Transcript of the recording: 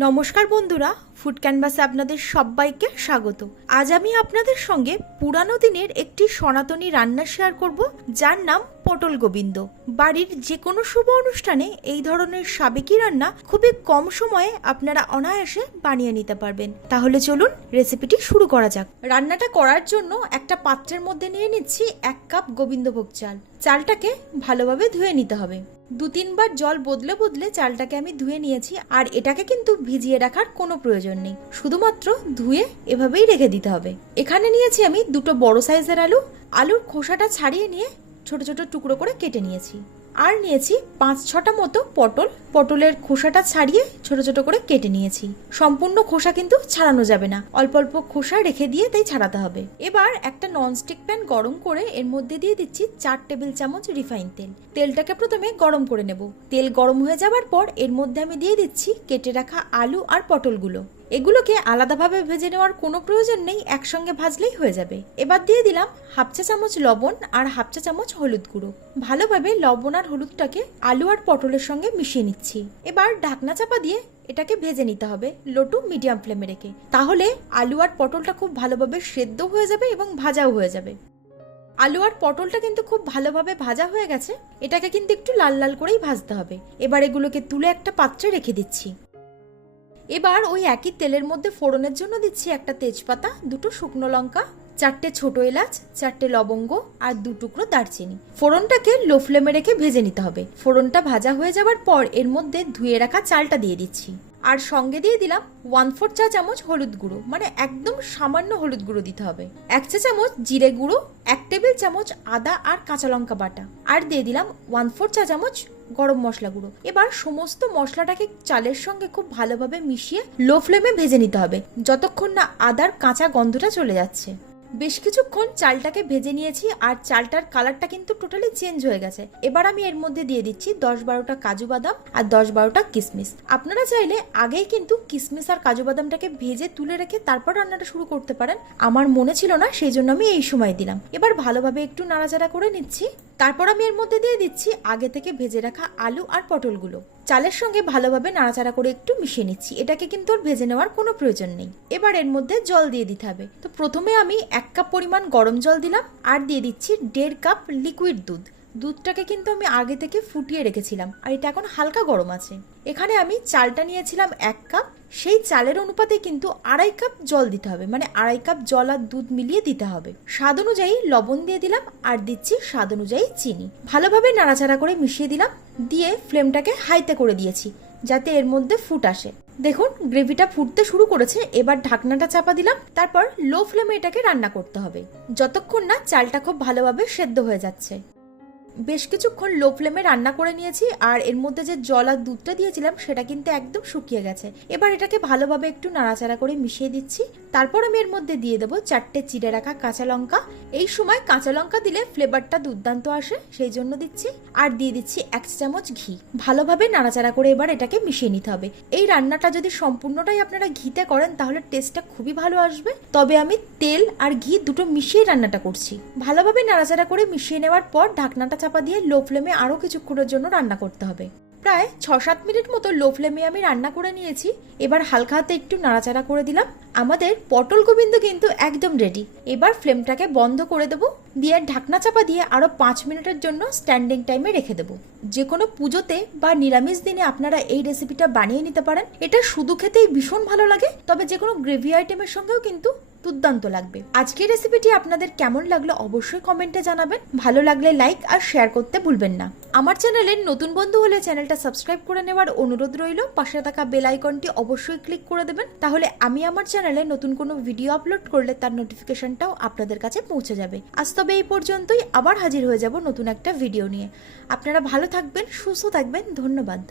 নমস্কার বন্ধুরা ফুড ক্যানভাসে আপনাদের সবাইকে স্বাগত। আজ আমি আপনাদের সঙ্গে পুরানো দিনের একটি সনাতনী রান্না শেয়ার করব, যার নাম পটল গোবিন্দ। বাড়ির যে কোনো শুভ অনুষ্ঠানে এই ধরনের সাবেকি রান্না খুবই কম সময়ে আপনারা অনায়াসে বানিয়ে নিতে পারবেন। তাহলে চলুন রেসিপিটি শুরু করা যাক। রান্নাটা করার জন্য একটা পাত্রের মধ্যে নিয়ে নিচ্ছি এক কাপ গোবিন্দভোগ চাল। চালটাকে ভালোভাবে ধুয়ে নিতে হবে। দু তিনবার জল বদলে বদলে চালটাকে আমি ধুয়ে নিয়েছি, আর এটাকে কিন্তু ভিজিয়ে রাখার কোনো প্রয়োজন নেই। শুধুমাত্র ধুয়ে এভাবেই রেখে দিতে হবে। এখানে নিয়েছি আমি দুটো বড় সাইজের আলু। আলুর খোসাটা ছাড়িয়ে নিয়ে ছোট ছোট টুকরো করে কেটে নিয়েছি। আর নিয়েছি পাঁচ ছটা মতো পটল। পটলের খোসাটা ছাড়িয়ে ছোট ছোট করে কেটে নিয়েছি। সম্পূর্ণ খোসা কিন্তু ছাড়ানো যাবে না। অল্প অল্প খোসা রেখে দিয়ে তাই ছাড়াতে হবে। এবার একটা ননস্টিক প্যান গরম করে এর মধ্যে দিয়ে দিচ্ছি চার টেবিল চামচ রিফাইন তেল। তেলটাকে প্রথমে গরম করে নেব। তেল গরম হয়ে যাওয়ার পর এর মধ্যে আমি দিয়ে দিচ্ছি কেটে রাখা আলু আর পটলগুলো। এগুলোকে আলাদাভাবে ভেজে নেওয়ার কোনো প্রয়োজন নেই, একসঙ্গে ভাজলেই হয়ে যাবে। এবার দিয়ে দিলাম হাফ চা চামচ লবণ আর হাফ চা চামচ হলুদ গুঁড়ো। ভালোভাবে লবণ আর হলুদটাকে আলু আর পটলের সঙ্গে মিশিয়ে নিচ্ছি। এবার ঢাকনা চাপা দিয়ে এটাকে ভেজে নিতে হবে লো টু মিডিয়াম ফ্লেমে রেখে। তাহলে আলু আর পটলটা খুব ভালোভাবে সেদ্ধ হয়ে যাবে এবং ভাজাও হয়ে যাবে। আলু আর পটলটা কিন্তু খুব ভালোভাবে ভাজা হয়ে গেছে, এটাকে কিন্তু একটু লাল লাল করেই ভাজতে হবে। এবার এগুলোকে তুলে একটা পাত্রে রেখে দিচ্ছি। এবার ওই একই তেলের মধ্যে ফোড়নের জন্য দিচ্ছি একটা তেজপাতা, দুটো শুকনো লঙ্কা চারটে ছোট এলাচ, চারটে লবঙ্গ আর দু টুকরো দারচিনি। ফোড়নটাকে লো ফ্লেমে রেখে ভেজে নিতে হবে। ফোড়নটা ভাজা হয়ে যাওয়ার পর এর মধ্যে ধুয়ে রাখা চালটা দিয়ে দিচ্ছি। আর সঙ্গে দিয়ে দিলাম ওয়ান ফোর চা চামচ হলুদ গুঁড়ো মানে একদম সামান্য হলুদ গুঁড়ো দিতে হবে। এক চা চামচ জিরে গুঁড়ো, এক টেবিল চামচ আদা আর কাঁচা লঙ্কা বাটা, আর দিয়ে দিলাম ওয়ান ফোর চা চামচ গরম মশলা গুঁড়ো। এবার সমস্ত মশলাটাকে চালের সঙ্গে খুব ভালোভাবে মিশিয়ে লো ফ্লেমে ভেজে নিতে হবে, যতক্ষণ না আদার কাঁচা গন্ধটা চলে যাচ্ছে। বেশ কিছুক্ষণ চালটাকে ভেজে নিয়েছি আর চালটার কালারটা কিন্তু টোটালি চেঞ্জ হয়ে গেছে। এবার আমি এর মধ্যে দিয়ে দিচ্ছি দশ বারোটা কাজু বাদাম আর দশ বারোটা কিশমিশ আপনারা চাইলে আগেই কিন্তু কিশমিশ আর কাজু বাদামটাকে ভেজে তুলে রেখে তারপর রান্নাটা শুরু করতে পারেন। আমার মনে ছিল না, সেই জন্য আমি এই সময় দিলাম। এবার ভালোভাবে একটু নাড়াচাড়া করে নিচ্ছি। তারপর আমি এর মধ্যে দিয়ে দিচ্ছি আগে থেকে ভেজে রাখা আলু আর পটলগুলো। চালের সঙ্গে ভালোভাবে নাড়াচাড়া করে একটু মিশিয়ে নিচ্ছি। এটাকে কিন্তু আর ভেজে নেওয়ার কোনো প্রয়োজন নেই। এবার এর মধ্যে জল দিয়ে দিতে হবে। তো প্রথমে আমি এক কাপ পরিমাণ গরম জল দিলাম, আর দিয়ে দিচ্ছি দেড় কাপ লিকুইড দুধ। দুধটাকে কিন্তু আমি আগে থেকে ফুটিয়ে রেখেছিলাম, আর এটা এখন হালকা গরম আছে। এখানে আমি চালটা নিয়েছিলাম এক কাপ, সেই চালের অনুপাতে কিন্তু আড়াই কাপ জল দিতে হবে মানে আড়াই কাপ জল আর দুধ মিলিয়ে দিতে হবে। স্বাদ অনুযায়ী লবণ দিয়ে দিলাম, আর দিচ্ছি স্বাদ অনুযায়ী চিনি। ভালোভাবে নাড়াচাড়া করে মিশিয়ে দিলাম, দিয়ে ফ্লেমটাকে হাইতে করে দিয়েছি, যাতে এর মধ্যে ফুট আসে। দেখুন, গ্রেভিটা ফুটতে শুরু করেছে, এবার ঢাকনাটা চাপা দিলাম, তারপর লো ফ্লেমে এটাকে রান্না করতে হবে। যতক্ষণ না চালটা খুব ভালোভাবে সেদ্ধ হয়ে যাচ্ছে। বেশ কিছুক্ষণ লো ফ্লেমে রান্না করে নিয়েছি আর এর মধ্যে যে জল আর দুধটা দিয়েছিলাম সেটা কিন্তু একদম শুকিয়ে গেছে। এবার এটাকে ভালোভাবে একটু নাড়াচাড়া করে মিশিয়ে দিচ্ছি। তারপর আমি এর মধ্যে দিয়ে দেবো চারটে চিড়ে রাখা কাঁচা লঙ্কা। এই সময় কাঁচা লঙ্কা দিলে ফ্লেভারটা দুর্দান্ত আসে, সেই জন্য দিচ্ছি। আর দিয়ে দিচ্ছি এক চামচ ঘি। ভালোভাবে নাড়াচাড়া করে এবার এটাকে মিশিয়ে নিতে হবে। এই রান্নাটা যদি সম্পূর্ণটাই আপনারা ঘিতে করেন তাহলে টেস্টটা খুবই ভালো আসবে। তবে আমি তেল আর ঘি দুটো মিশিয়ে রান্নাটা করছি। ভালোভাবে নাড়াচাড়া করে মিশিয়ে নেওয়ার পর ঢাকনাটা দিয়ে লো ফ্লেমে আরও কিছুক্ষণের জন্য রান্না করতে হবে। প্রায় ছ সাত মিনিট মতো লো ফ্লেমে আমি রান্না করে নিয়েছি। এবার হালকা হাতে একটু নাড়াচাড়া করে দিলাম। আমাদের পটল গোবিন্দ কিন্তু একদম রেডি এবার ফ্লেমটাকে বন্ধ করে দেবো। দিয়ে ঢাকনা চাপা দিয়ে আরও পাঁচ মিনিটের জন্য স্ট্যান্ডিং টাইমে রেখে দেবো। যে কোনো পুজোতে বা নিরামিষ দিনে আপনারা এই রেসিপিটা বানিয়ে নিতে পারেন। এটা শুধু খেতেই ভীষণ ভালো লাগে। তবে যে কোনো গ্রেভি আইটেমের সঙ্গেও কিন্তু দুর্দান্ত লাগবে। আজকের রেসিপিটি আপনাদের কেমন লাগল অবশ্যই কমেন্টে জানাবেন। ভালো লাগলে লাইক আর শেয়ার করতে ভুলবেন না। আমার চ্যানেলের নতুন বন্ধু হলে চ্যানেলটা সাবস্ক্রাইব করে নেওয়ার অনুরোধ রইল। পাশে থাকা বেল আইকনটি অবশ্যই ক্লিক করে দেবেন। তাহলে আমি আমার চ্যানেলে নতুন কোনো ভিডিও আপলোড করলে তার নোটিফিকেশনটাও আপনাদের কাছে পৌঁছে যাবে। আজ তবে এই পর্যন্তই। আবার হাজির হয়ে যাব নতুন একটা ভিডিও নিয়ে। আপনারা ভালো থাকবেন, সুস্থ থাকবেন। ধন্যবাদ।